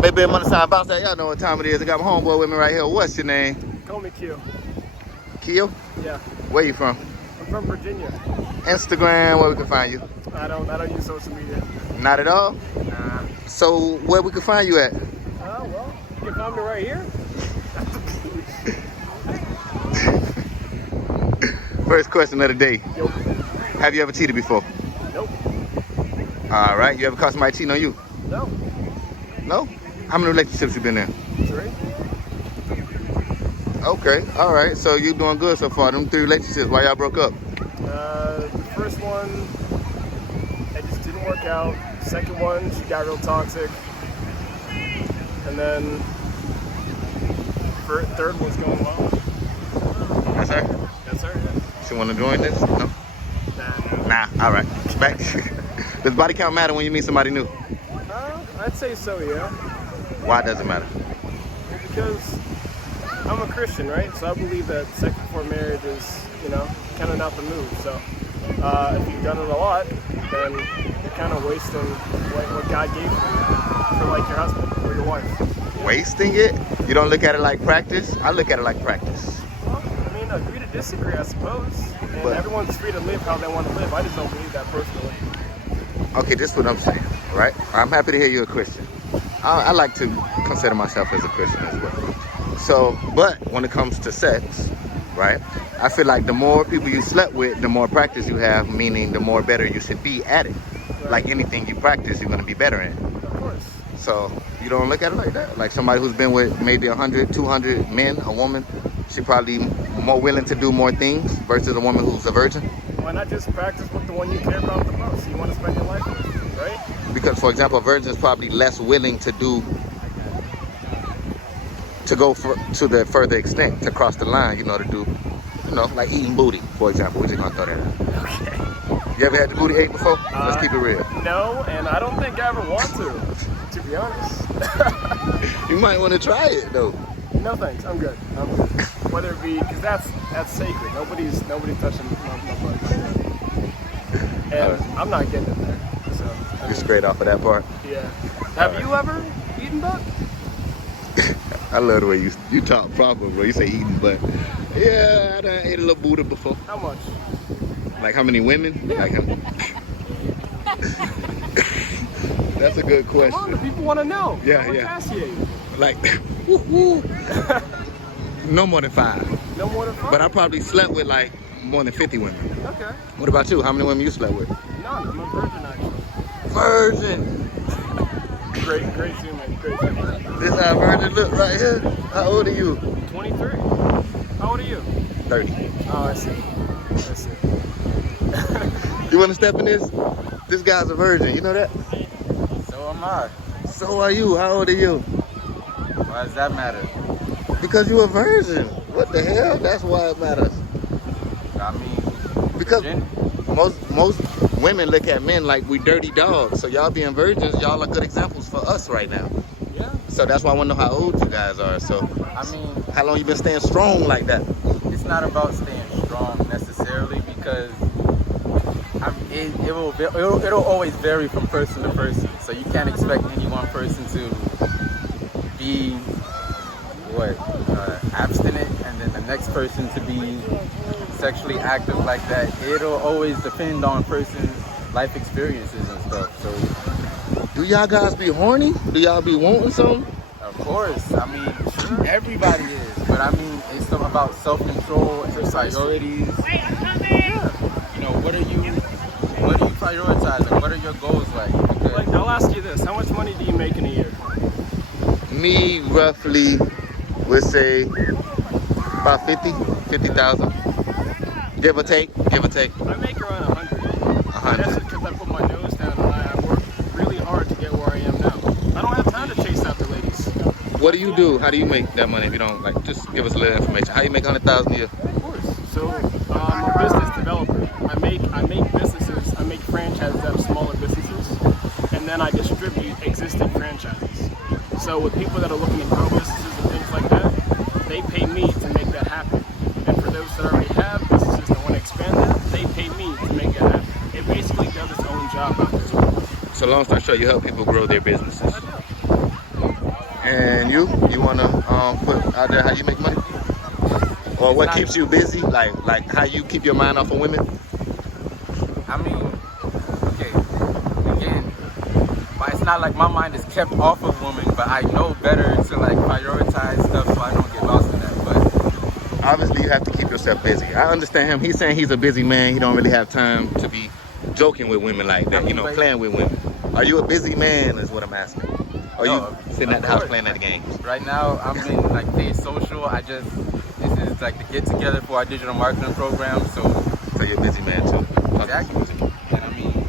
Baby, I'm on the side bounce that. Y'all know what time it is. I got my homeboy with me right here. What's your name? Call me Q. Keo? Yeah. Where you from? I'm from Virginia. Instagram, where we can find you? I don't use social media. Not at all? Nah. So where we can find you at? Well, you can find me right here. First question of the day. Yo. Have you ever cheated before? Nope. All right. You ever caught somebody cheating on you? No. No? How many relationships you been in? 3. Okay. All right. So you doing good so far. Them 3 relationships. Why y'all broke up? The first one, it just didn't work out. Second one, she got real toxic. And then third one's going well. That's her? That's her, yeah. She want to join this? No? Nah. All right. Back. Does body count matter when you meet somebody new? I'd say so, yeah. Why does it matter? Because I'm a Christian, right? So I believe that sex before marriage is, kind of not the move. So if you've done it a lot, then you're kind of wasting what God gave you for like your husband or your wife. Wasting it? You don't look at it like practice? I look at it like practice. Well, I mean, agree to disagree, I suppose. And everyone's free to live how they want to live. I just don't believe that personally. Okay, this is what I'm saying, right? I'm happy to hear you're a Christian. I like to consider myself as a Christian as well. So, but when it comes to sex, right, I feel like the more people you slept with, the more practice you have, meaning the more better you should be at it. Right. Like anything you practice, you're going to be better in. Of course. So you don't look at it like that. Like somebody who's been with maybe 100, 200 men, a woman, she probably more willing to do more things versus a woman who's a virgin. Why not just practice with the one you care about the most? You want to spend your life with, right? Because, for example, a virgin is probably less willing to go to the further extent, to cross the line, to do, like eating booty, for example. We're just gonna throw that out. Okay. You ever had the booty ate before? Let's keep it real. No, and I don't think I ever want to be honest. You might want to try it though. No thanks, I'm good. Whether it be, because that's sacred. Nobody's touching my butt. And I'm not getting in there. So you're straight off of that part. Yeah. Have you ever eaten butt? I love the way you talk proper, bro. You say eating butt. Yeah, I done ate a little booty before. How much? Like how many women? Yeah. Like that's a good question. Come on, the people want to know. Yeah, how much ass you ate? Like, no more than 5. No more than 5? But I probably slept with like more than 50 women. Okay. What about you? How many women you slept with? None. I'm a virgin, actually. Virgin. Great human. Great human. This is how virgin look right here. How old are you? 23. How old are you? 30. Oh, I see. You want to step in this? This guy's a virgin. You know that? So am I. So are you. How old are you? Why does that matter? Because you're a virgin. What the hell? That's why it matters. I mean, because most women look at men like we dirty dogs. So y'all being virgins, y'all are good examples for us right now. Yeah. So that's why I want to know how old you guys are. So I mean, how long you been staying strong like that? It's not about staying strong necessarily, because it'll always vary from person to person. So you can't expect any one person to be abstinent, and then the next person to be sexually active like that. It'll always depend on person's life experiences and stuff. So, do y'all guys be horny? Do y'all be wanting something? Of course. I mean, everybody is. But I mean, it's something about self-control and priorities. What are you prioritizing? What are your goals like? Okay. Like, I'll ask you this: how much money do you make in a year? Me, roughly, we'll say about 50,000. Give or take. I make around 100. That's because I put my nose down and I work really hard to get where I am now. I don't have time to chase after ladies. What do you do? How do you make that money? If you don't, just give us a little information. How you make 100,000 a year? Of course. So I'm a business developer. I make businesses. I make franchises out of smaller businesses, and then I distribute existing franchises. So with people that are looking to grow businesses and things like that, they pay me to make that happen. And for those that already have businesses that want to expand that, they pay me to make that happen. It basically does its own job out there. So long story short, you help people grow their businesses. I do. And you wanna put out there how you make money, or what keeps you busy? Like how you keep your mind off of women? I mean, okay, again, it's not like my mind is kept off of women, but I know better to like prioritize stuff so I don't get lost in that. But Obviously, you have to keep yourself busy. I understand him. He's saying he's a busy man. He don't really have time to be joking with women like that, playing with women. Are you a busy man is what I'm asking. Or you sitting at the house playing at the games? Right now, I'm in like paid social. This is like the get together for our digital marketing program. So you're a busy man too. Exactly. And I mean,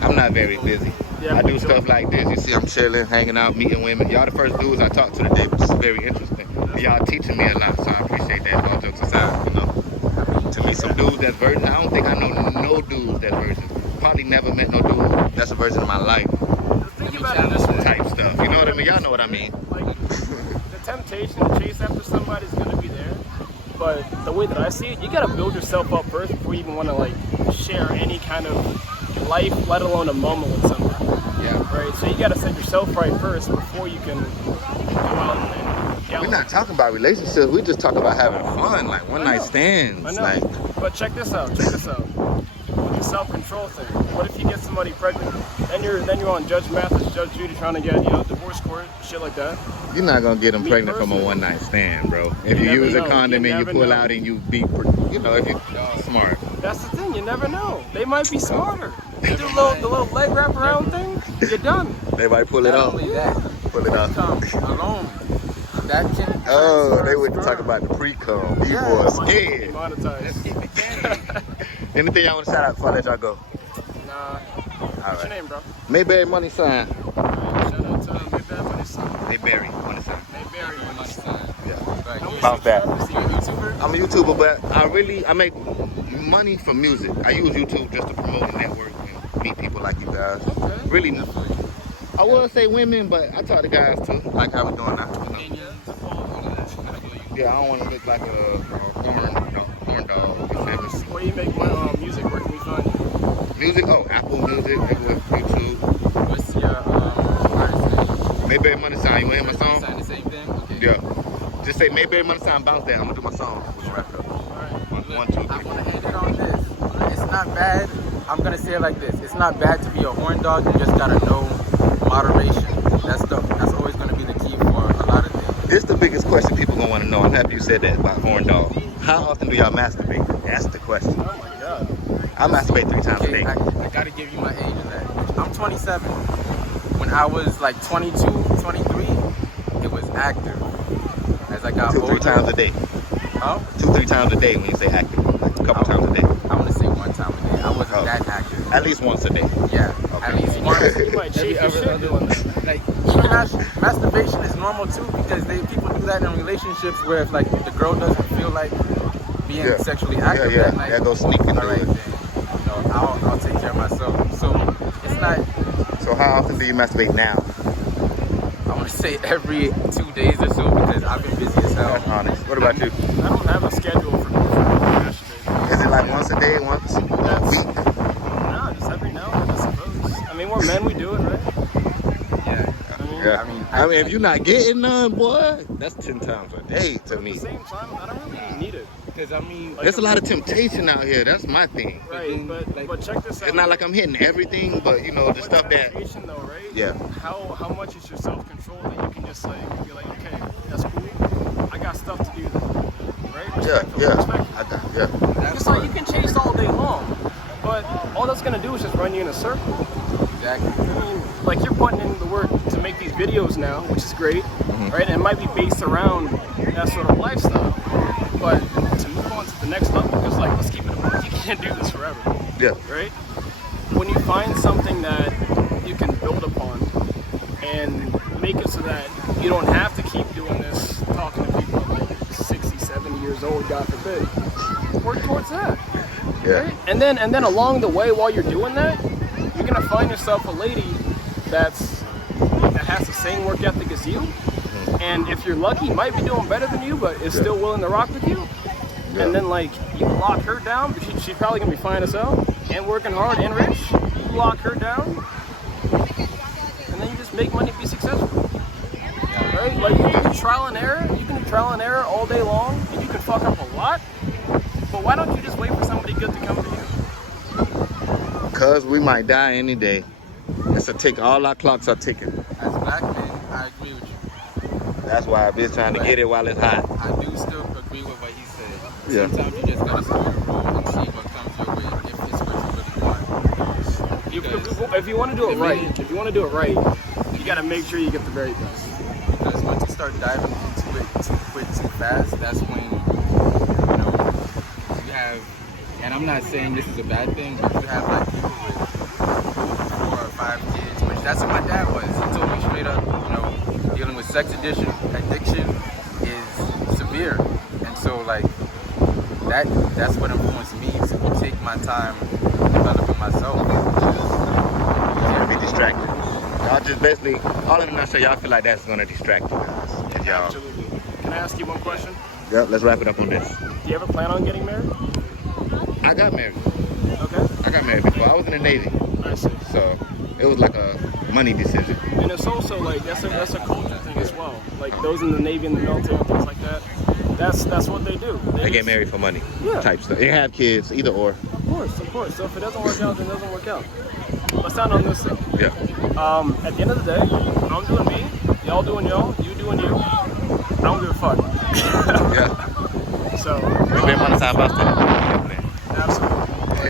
I'm not very busy. Yeah, I do stuff like this. You see, I'm chilling, hanging out, meeting women. Y'all the first dudes I talked to today, which is very interesting. And y'all teaching me a lot, so I appreciate that. All jokes aside, To me, some dudes that's virgin. I don't think I know no dudes that's virgin. Probably never met no dude that's a virgin in my life. Think about it this way. Type stuff. You know what I mean? Y'all know what I mean. Like, the temptation to chase after somebody is going to be there. But the way that I see it, you got to build yourself up first before you even want to like share any kind of life, let alone a moment with somebody. Yeah. Right? So you got to set yourself right first before you can go out and We're not talking about relationships. We just talk about having fun, like one night stands. I know. Like, but check this out. With the self-control thing. What if you get somebody pregnant? Then you're on Judge Mathis, Judge Judy trying to get, divorce court, shit like that. you're not gonna get them pregnant from a one night stand, bro. If you use a condom and you pull out and you be, if you're smart. That's the thing. You never know. They might be smarter. You do the little leg wrap around thing. You're done. They might pull it not off. only that, Pull it off. come alone. That can. Oh, they would talk about the pre-cum. These boys scared. Monetized. Keep it candy. Anything y'all want to shout out before I let y'all go? Nah. What's All your right. name, bro? Mayberry money sign. Shout out to Mayberry Money Sign. Mayberry money sign. Mayberry Money Sign. Yeah. Right. Bounce that. Is he a YouTuber? I'm a YouTuber, but I make money from music. I use YouTube just to promote and network and meet people like you guys. Okay. Really, I would say women, but I talk to guys too, like how we doing now. Yeah, I don't want to look like a corn dog. You feel me? Where you make music? Where can we find you? Music? Oh, Apple Music, YouTube. What's your artist name? Mayberry money sign. You want to hear my song? Sign the same thing? Okay. Yeah. Just say Mayberry money sign, bounce that. I'm gonna do my song. We're gonna wrap it up. One, two, I three. want to end it on this. It's not bad. I'm going to say it like this. It's not bad to be a horn dog. You just got to know moderation. That's always going to be the key for a lot of things. This is the biggest question people gonna want to know. I'm happy you said that about horn dog. How often do y'all masturbate? That's the question. Oh my God. I masturbate 3 times a Okay, day. I got to give you my age in that. I'm 27. When I was like 22, 23, it was active. As I got 2, older. 3 times a day. Huh? 2, 3 times a day when you say active. Like a couple times a day. I want to say 1 time a day. I wasn't Oh. that active. At least once a day. Yeah, Okay. at least once. You might shake your shit doing that. Like even masturbation is normal too because people do that in relationships where if like the girl doesn't feel like being Yeah. sexually active Yeah. that night, That go sneaking all right, through then, I'll take care of myself. So it's not. it. So how often do you masturbate now? I want to say every 2 days or so because I've been busy as hell. That's honest. What about you? I don't have a schedule for masturbating. Is it like once a day, once a week? No, just every now and then, I suppose. I mean, we're men, we do it, right? Yeah. Yeah. I mean, if you're not getting none, boy, that's 10 times a day to At me. the same time, I don't really need it. because I mean, Like, There's a lot of temptation out here. That's my thing. Right, but check this out. It's not like I'm hitting everything, but the With stuff that. temptation, though, right? Yeah. How much is your self-control that you can just like be like, okay, that's cool. I got stuff to do, right? Respectful, respectful. Yeah. Just like you can chase all day long, but all that's gonna do is just run you in a circle. exactly. I mean, like you're putting in the work to make these videos now, which is great, right? And it might be based around that sort of lifestyle, but to move on to the next level, because like let's keep it a buck, you can't do this forever, Yeah. right? When you find something that you can build upon and make it so that you don't have to keep doing this, talking to people at like 60, 70 years old, God forbid, work towards that. Yeah. Right? And then along the way, while you're doing that, you're gonna find yourself a lady that has the same work ethic as you, and if you're lucky, might be doing better than you, but is still willing to rock with you. Yeah. And then like you lock her down, but she's probably gonna be fine as hell and working hard and rich. You lock her down, and then you just make money, be successful. right? Like you can do trial and error. You can do trial and error all day long, and you can fuck up a lot. But why don't you just wait for somebody good to come to you? Cause we might die any day. It's a tick. All our clocks are ticking. As black men, I agree with you. That's why I've been trying to get it while it's hot. I do still agree with what he said. Yeah. Sometimes you just gotta slow your roll and see what comes your way if it's what you really want. If you want to do it right, you got to make sure you get the very best. Because once you start diving into it too quick, too fast, that's when you have. And I'm not saying this is a bad thing, but you have like people with 4 or 5 kids, which that's what my dad was. He told me straight up, dealing with sex addiction is severe, and so like that's what influenced me to take my time developing myself. Can't be distracted. Y'all just basically, all in a nutshell, y'all feel like that's gonna distract you guys. If y'all. Absolutely. Can I ask you one question? Yep, let's wrap it up on this. Do you ever plan on getting married? I got married. Okay. I got married before. I was in the Navy. I see. So it was like a money decision. And it's also like that's a culture thing as well. Like those in the Navy and the military and things like that. That's what they do. They get married for money. Yeah. Type stuff. They have kids, either or. Of course. So if it doesn't work out, then it doesn't work out. Let's sound on this though. Yeah. At the end of the day, I'm doing me, y'all doing y'all, you doing you. I don't give a fuck. Yeah. So. We've been on the time about that.